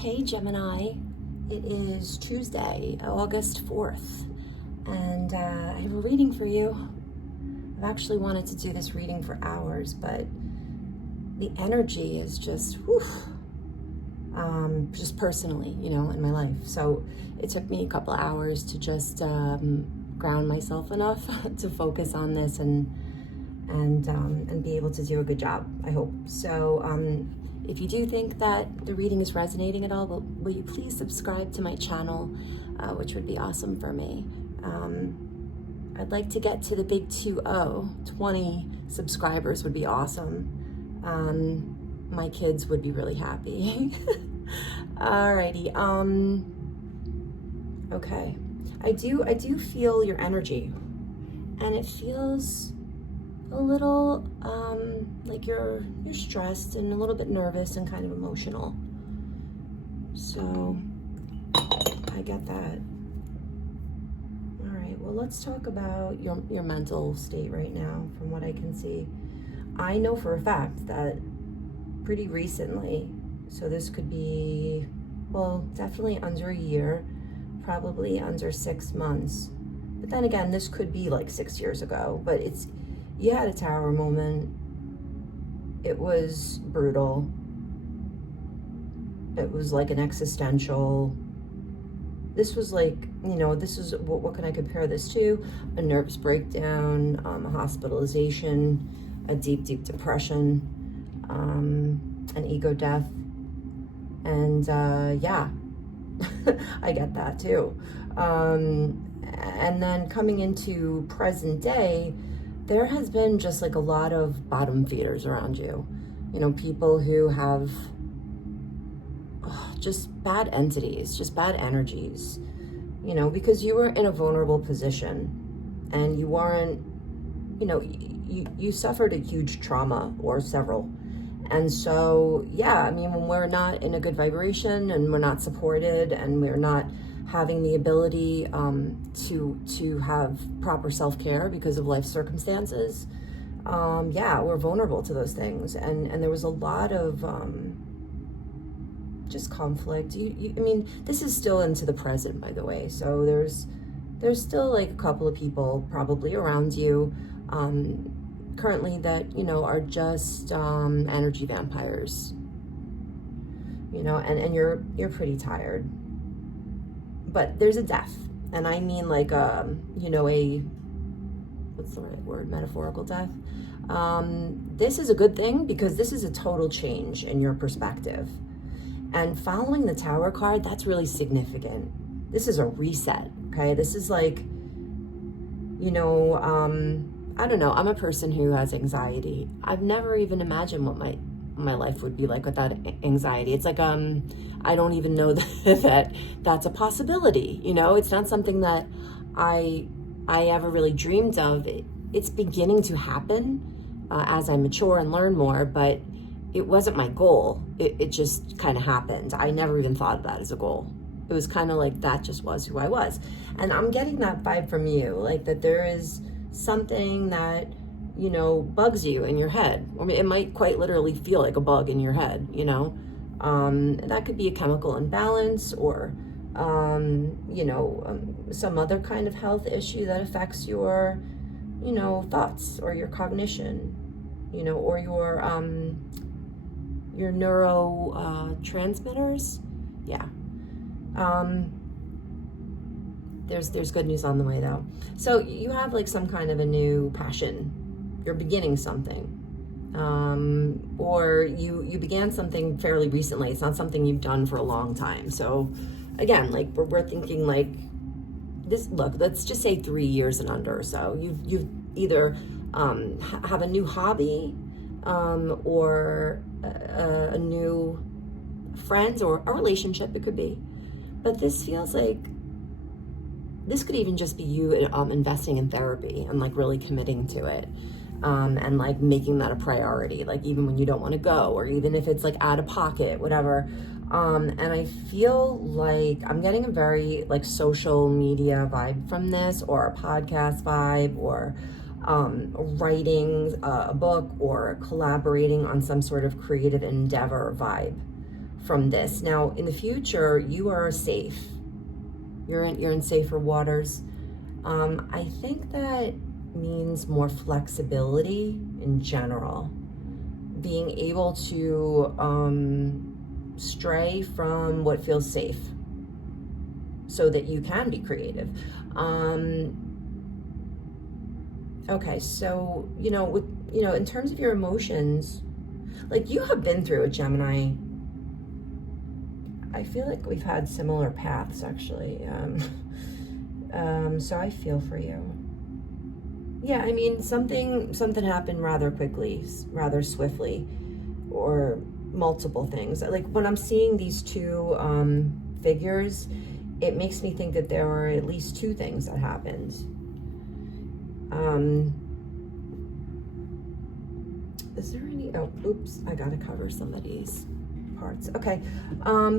Hey Gemini, it is Tuesday, August 4th, and I have a reading for you. I've actually wanted to do this reading for hours, but the energy is just personally, in my life. So it took me a couple hours to just ground myself enough to focus on this and be able to do a good job, I hope. So if you do think that the reading is resonating at all, will you please subscribe to my channel, which would be awesome for me. I'd like to get to the big 20 subscribers would be awesome. My kids would be really happy. Alrighty, okay. I do feel your energy, and it feels a little like you're stressed and a little bit nervous and kind of emotional. So I get that. All right, well, let's talk about your mental state right now. From what I can see, I know for a fact that pretty recently, so this could be, well, definitely under a year, probably under 6 months. But then again, this could be like 6 years ago, but you had a tower moment. It was brutal. It was like an existential. This was like, this is, what can I compare this to? A nervous breakdown, a hospitalization, a deep, deep depression, an ego death. And yeah, I get that too. And then coming into present day, there has been just like a lot of bottom feeders around you. People who have just bad entities, just bad energies, because you were in a vulnerable position and you weren't, you suffered a huge trauma or several. And so, yeah, I mean, when we're not in a good vibration and we're not supported and we're not having the ability to have proper self-care because of life circumstances, yeah, we're vulnerable to those things. And there was a lot of just conflict. I mean, this is still into the present, by the way. So there's still like a couple of people probably around you currently that, are just energy vampires, and you're pretty tired. But there's a death, and I mean like a what's the right word? Metaphorical death. This is a good thing because this is a total change in your perspective. And following the Tower card, that's really significant. This is a reset, okay? This is like, I don't know. I'm a person who has anxiety. I've never even imagined what my life would be like without anxiety. It's like I don't even know that's a possibility. It's not something that I ever really dreamed of. It's beginning to happen as I mature and learn more, but it wasn't my goal. It just kind of happened. I never even thought of that as a goal. It was kind of like that just was who I was. And I'm getting that vibe from you, like that there is something that bugs you in your head. I mean, it might quite literally feel like a bug in your head, that could be a chemical imbalance or, some other kind of health issue that affects your, thoughts or your cognition, or your neurotransmitters. Yeah. There's good news on the way though. So you have like some kind of a new passion. You're beginning something. Or you began something fairly recently. It's not something you've done for a long time. So again, like we're thinking like this, look, let's just say 3 years and under. So you've either have a new hobby or a new friend or a relationship, it could be. But this feels like this could even just be you investing in therapy and like really committing to it. And like making that a priority, like even when you don't want to go, or even if it's like out of pocket, whatever. And I feel like I'm getting a very like social media vibe from this, or a podcast vibe, or writing a book, or collaborating on some sort of creative endeavor vibe from this. Now, in the future, you are safe. You're in safer waters. I think that means more flexibility in general. Being able to stray from what feels safe so that you can be creative. Okay, so, in terms of your emotions, like you have been through it, Gemini. I feel like we've had similar paths, actually. So I feel for you. Yeah, I mean, something happened rather quickly, rather swiftly, or multiple things. Like when I'm seeing these two figures, it makes me think that there were at least two things that happened. Is there any, oh, oops, I gotta cover some of these parts. Okay,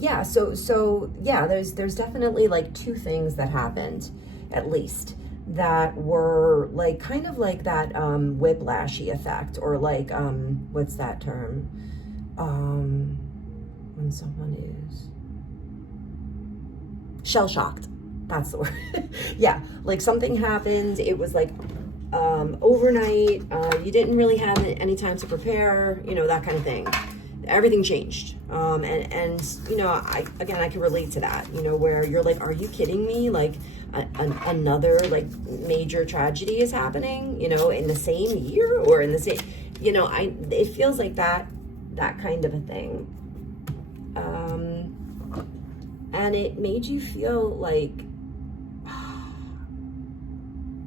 yeah, so yeah, there's definitely like two things that happened, at least, that were like kind of like that whiplashy effect, or like what's that term? When someone is shell shocked. That's the word. Yeah, like something happened. It was like overnight. You didn't really have any time to prepare. That kind of thing. Everything changed. And I can relate to that. Where you're like, are you kidding me? Like another like major tragedy is happening. In the same year or in the same. It feels like that kind of a thing. And it made you feel like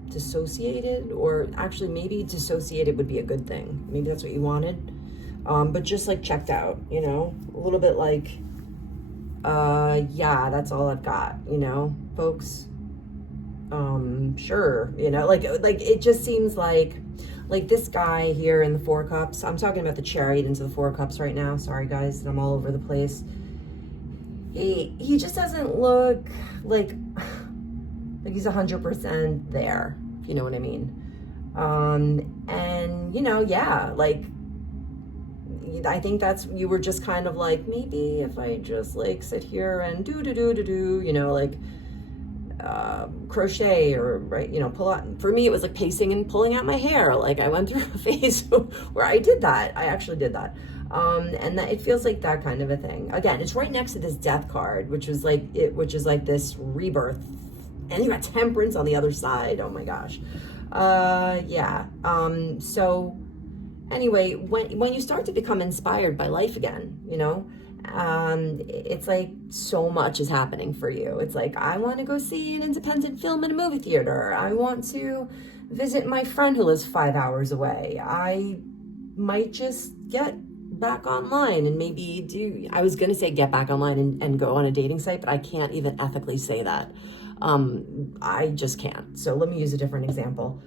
dissociated, or actually maybe dissociated would be a good thing. Maybe that's what you wanted. But just like checked out, a little bit like, yeah, that's all I've got, folks. Sure, like it just seems like this guy here in the Four Cups. I'm talking about the Chariot into the Four Cups right now. Sorry guys, I'm all over the place. He just doesn't look like he's 100% there, if you know what I mean. And yeah, like I think you were just kind of like, maybe if I just like sit here and do, like crochet, or right, pull out. For me, it was like pacing and pulling out my hair. Like I went through a phase where I did that. I actually did that. And that it feels like that kind of a thing. Again, it's right next to this death card, which is like this rebirth, and you got temperance on the other side. Oh my gosh. Yeah. So anyway, when you start to become inspired by life again, it's like so much is happening for you. It's like, I want to go see an independent film in a movie theater. I want to visit my friend who lives 5 hours away. I might just get back online and maybe I was going to say get back online and go on a dating site, but I can't even ethically say that. I just can't. So let me use a different example.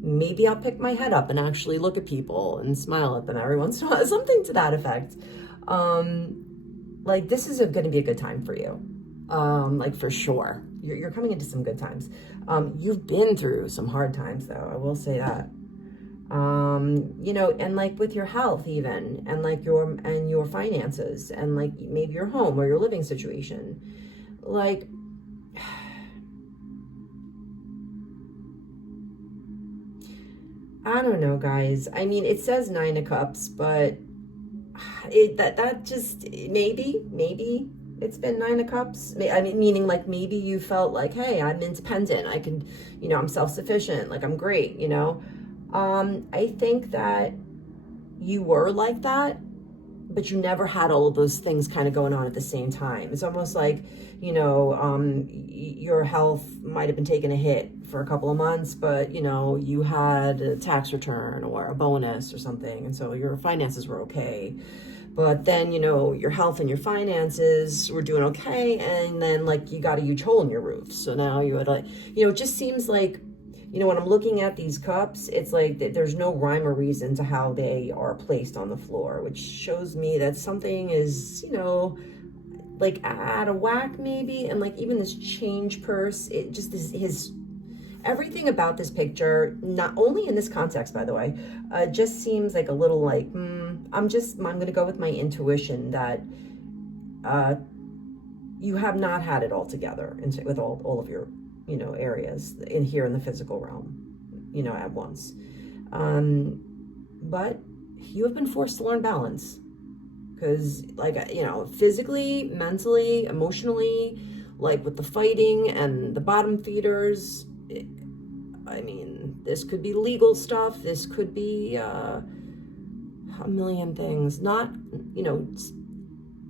Maybe I'll pick my head up and actually look at people and smile at them every once in a while, something to that effect. Like this is going to be a good time for you. Like for sure. You're coming into some good times. You've been through some hard times though, I will say that. And like with your health even, and like your finances, and like maybe your home or your living situation. Like, I don't know, guys. I mean, it says 9 of Cups, but that just maybe it's been 9 of Cups. I mean, meaning like maybe you felt like, hey, I'm independent. I can, I'm self-sufficient. Like I'm great. I think that you were like that, but you never had all of those things kind of going on at the same time. It's almost like, your health might have been taking a hit for a couple of months, but, you had a tax return or a bonus or something. And so your finances were okay. But then, your health and your finances were doing okay. And then like you got a huge hole in your roof. So now you had like, it just seems like, when I'm looking at these cups, it's like there's no rhyme or reason to how they are placed on the floor, which shows me that something is, like out of whack maybe. And like even this change purse, it just is everything about this picture, not only in this context, by the way, just seems like a little like, I'm going to go with my intuition that you have not had it all together with all of your, areas in here in the physical realm, at once. But you have been forced to learn balance because, like, physically, mentally, emotionally, like with the fighting and the bottom feeders, this could be legal stuff. This could be a million things, not,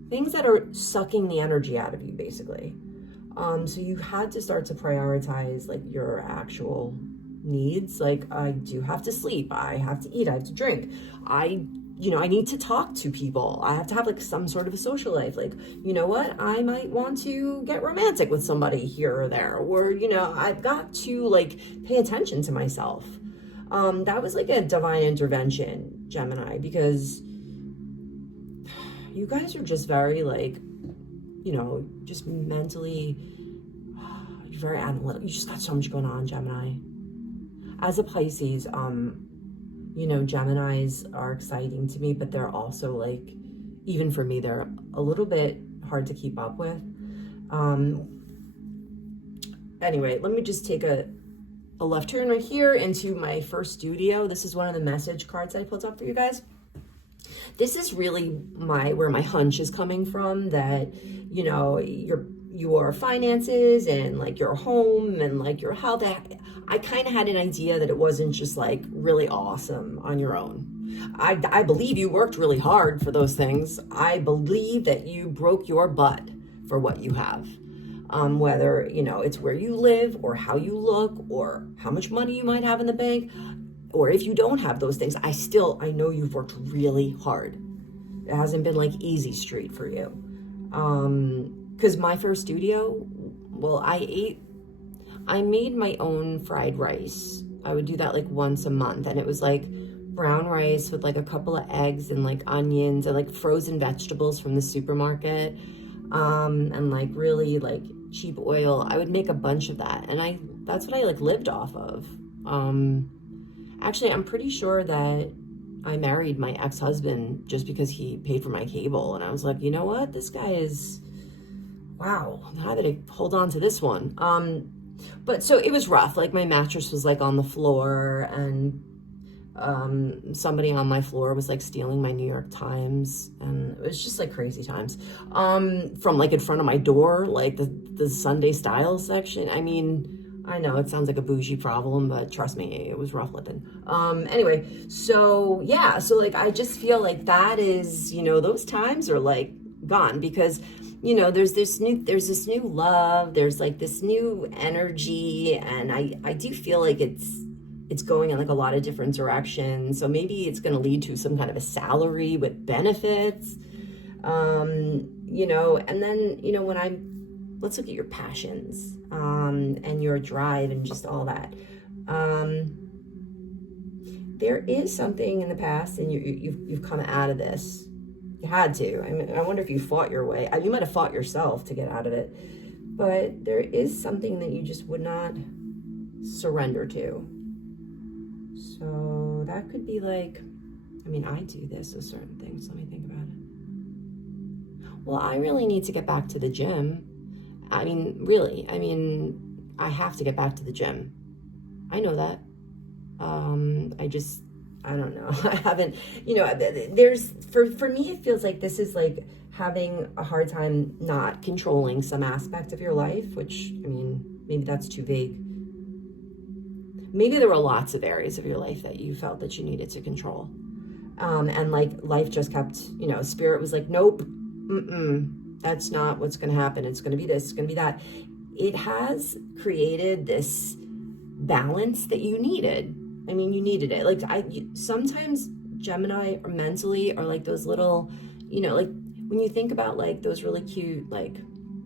things that are sucking the energy out of you, basically. So you had to start to prioritize like your actual needs. Like, I do have to sleep, I have to eat, I have to drink, I need to talk to people, I have to have like some sort of a social life. Like, you know what, I might want to get romantic with somebody here or there, or I've got to like pay attention to myself. That was like a divine intervention, Gemini, because you guys are just very like, just mentally, you're very analytical. You just got so much going on, Gemini. As a Pisces, Geminis are exciting to me, but they're also like, even for me, they're a little bit hard to keep up with. Anyway, let me just take a left turn right here into my first studio. This is one of the message cards I pulled up for you guys. This is really where my hunch is coming from, that, your finances and like your home and like your health. I kind of had an idea that it wasn't just like really awesome on your own. I believe you worked really hard for those things. I believe that you broke your butt for what you have. Whether, it's where you live or how you look or how much money you might have in the bank, or if you don't have those things, I know you've worked really hard. It hasn't been like easy street for you. Because my first studio, well, I made my own fried rice. I would do that like once a month, and it was like brown rice with like a couple of eggs and like onions and like frozen vegetables from the supermarket, and like really like cheap oil. I would make a bunch of that, and that's what I like lived off of. Actually, I'm pretty sure that I married my ex-husband just because he paid for my cable, and I was like, you know what, this guy is, wow, how did I hold on to this one? But so it was rough. Like, my mattress was like on the floor, and somebody on my floor was like stealing my New York Times, and it was just like crazy times. From like in front of my door, like the Sunday Style section. I know it sounds like a bougie problem, but trust me, it was rough living. Anyway, so yeah, so like I just feel like that is, those times are like gone, because there's this new love, there's like this new energy, and I do feel like it's going in like a lot of different directions. So maybe it's going to lead to some kind of a salary with benefits, and then let's look at your passions, and your drive and just all that. There is something in the past, and you've come out of this. You had to. I wonder if you fought your way. You might have fought yourself to get out of it, but there is something that you just would not surrender to. So that could be like, I do this with certain things. Let me think about it. Well, I really need to get back to the gym. Really, I have to get back to the gym. I know that. I don't know. I haven't, for me, it feels like this is like having a hard time not controlling some aspect of your life, which, maybe that's too vague. Maybe there were lots of areas of your life that you felt that you needed to control. And like life just kept, spirit was like, nope, that's not what's going to happen. It's going to be this, it's going to be that. It has created this balance that you needed. You needed it. Like sometimes Gemini or mentally are like those little, like when you think about like those really cute, like,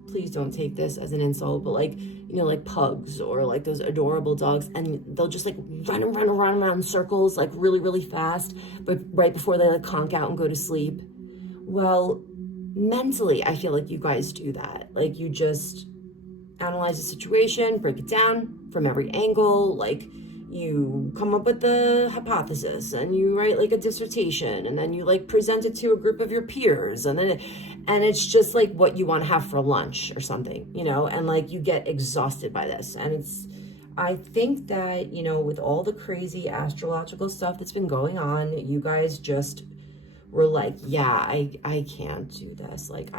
please don't take this as an insult, but like, like pugs or like those adorable dogs, and they'll just like run around in circles, like really, really fast, but right before they like conk out and go to sleep. Well, mentally, I feel like you guys do that. Like, you just analyze the situation, break it down from every angle, like, you come up with the hypothesis and you write like a dissertation, and then you like present it to a group of your peers, and it's just like what you want to have for lunch or something, you know, and like you get exhausted by this. And I think that, you know, with all the crazy astrological stuff that's been going on, you guys just were like, yeah, I can't do this. Like,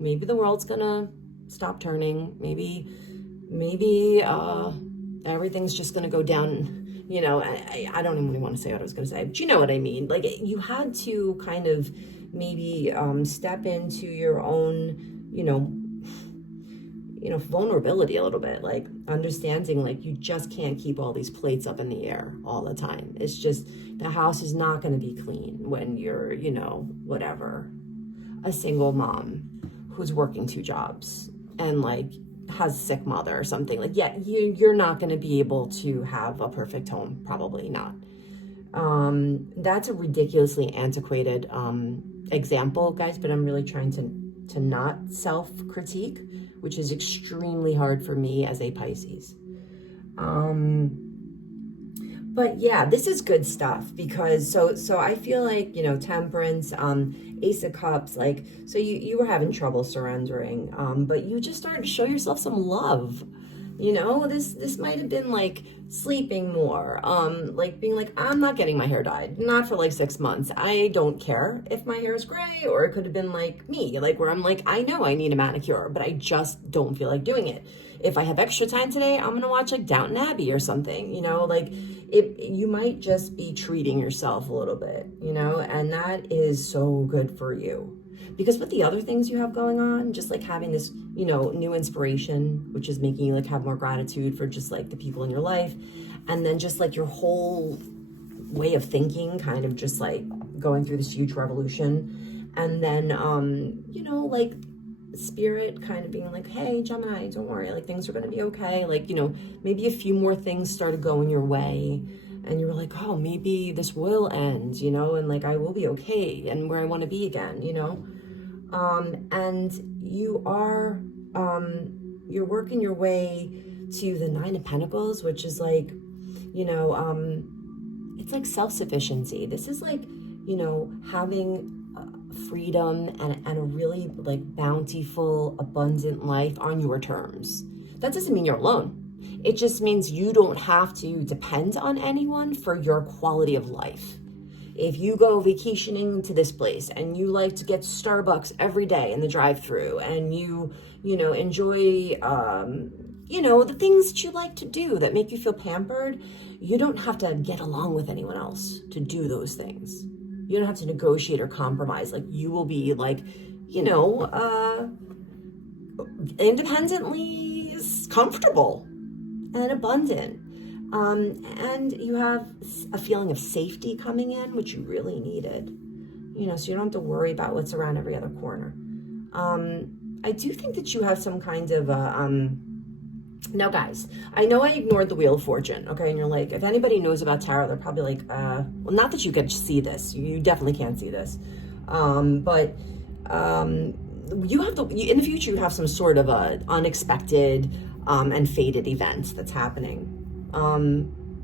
maybe the world's gonna stop turning. Maybe everything's just gonna go down, you know. I don't even want to say what I was gonna say, but you know what I mean. Like, you had to kind of maybe step into your own, you know, vulnerability a little bit, like understanding like you just can't keep all these plates up in the air all the time. It's just, the house is not going to be clean when you're, you know, whatever, a single mom who's working 2 jobs and like has a sick mother or something. Like, yeah, you're not going to be able to have a perfect home, probably not. That's a ridiculously antiquated example, guys, but I'm really trying to not self-critique, which is extremely hard for me as a Pisces. But yeah, this is good stuff, because so I feel like, you know, Temperance, Ace of Cups, like, so you were having trouble surrendering, but you just started to show yourself some love. You know, this might have been like sleeping more, like being like, I'm not getting my hair dyed, not for like 6 months. I don't care if my hair is gray. Or it could have been like me, like where I'm like, I know I need a manicure, but I just don't feel like doing it. If I have extra time today, I'm gonna watch like Downton Abbey or something, you know, like you might just be treating yourself a little bit, you know, and that is so good for you. Because with the other things you have going on, just like having this, you know, new inspiration, which is making you like have more gratitude for just like the people in your life, and then just like your whole way of thinking kind of just like going through this huge revolution, and then you know, like Spirit kind of being like, hey Gemini, don't worry, like things are going to be okay. Like, you know, maybe a few more things started going your way, and you were like, oh, maybe this will end, you know, and like I will be okay and where I want to be again, you know. And you are you're working your way to the 9 of Pentacles, which is like, you know, it's like self-sufficiency. This is like, you know, having freedom and a really like bountiful, abundant life on your terms. That doesn't mean you're alone. It just means you don't have to depend on anyone for your quality of life. If you go vacationing to this place and you like to get Starbucks every day in the drive-thru, and you know, enjoy, you know, the things that you like to do that make you feel pampered, you don't have to get along with anyone else to do those things. You don't have to negotiate or compromise. Like, you will be like, you know, independently comfortable and abundant. And you have a feeling of safety coming in, which you really needed, you know, so you don't have to worry about what's around every other corner. I do think that you have some kind of now guys, I know I ignored the Wheel of Fortune, okay, and you're like, if anybody knows about tarot, they're probably like, well, not that you could see this, you definitely can't see this, but you have in the future you have some sort of a unexpected and fated event that's happening.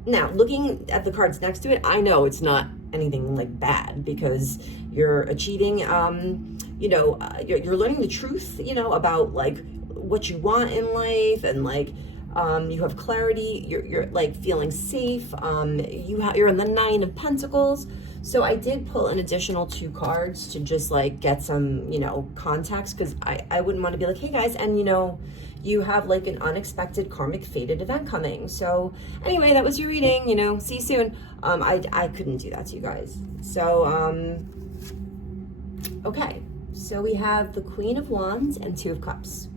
Now, looking at the cards next to it, I know it's not anything like bad, because you're achieving, you know, you're learning the truth, you know, about like what you want in life, and like you have clarity, you're like feeling safe, you're in the 9 of Pentacles. So I did pull an additional 2 cards to just like get some, you know, context, because I wouldn't want to be like, hey guys, and you know, you have like an unexpected karmic fated event coming. So anyway, that was your reading, you know, see you soon. I couldn't do that to you guys. So, okay. So we have the Queen of Wands and 2 of Cups.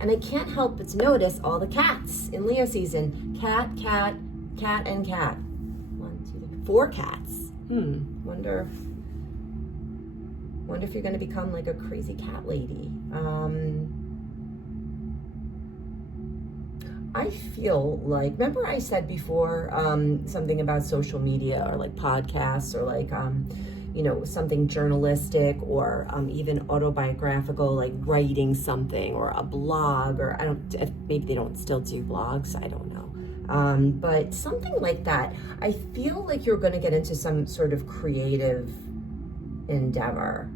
And I can't help but to notice all the cats in Leo season. Cat, cat, cat, and cat. 1, 2, 3, 4 cats. Wonder if you're going to become like a crazy cat lady. I feel like, remember I said before something about social media or like podcasts or like, you know, something journalistic or even autobiographical, like writing something or a blog, or maybe they don't still do blogs, I don't know. But something like that. I feel like you're going to get into some sort of creative endeavor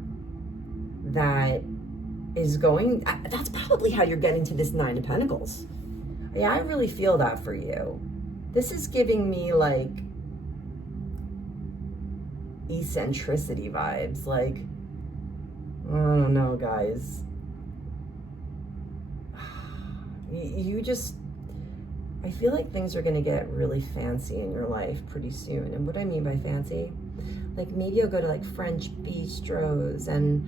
that is going, that's probably how you're getting to this Nine of Pentacles. Yeah, I really feel that for you. This is giving me like eccentricity vibes. Like, I don't know, guys. You just, I feel like things are going to get really fancy in your life pretty soon. And what I mean by fancy, like maybe you'll go to like French bistros and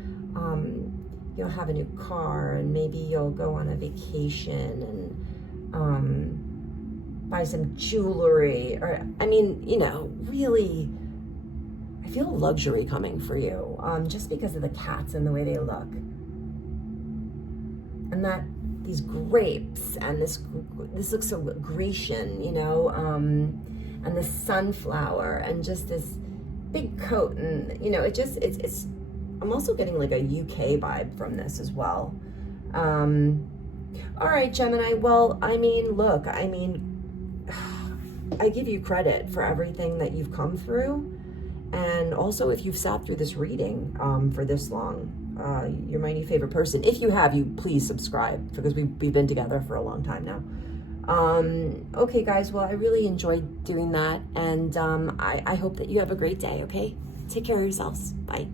you'll have a new car, and maybe you'll go on a vacation and buy some jewelry, or I mean, you know, really, I feel luxury coming for you, just because of the cats and the way they look, and that these grapes, and this looks so Grecian, you know, and the sunflower, and just this big coat, and you know, it's I'm also getting like a UK vibe from this as well. All right, Gemini. Well, I mean, look, I mean, I give you credit for everything that you've come through. And also, if you've sat through this reading for this long, you're my new favorite person. If you have, you please subscribe, because we've been together for a long time now. Okay, guys. Well, I really enjoyed doing that. And I hope that you have a great day, okay? Take care of yourselves. Bye.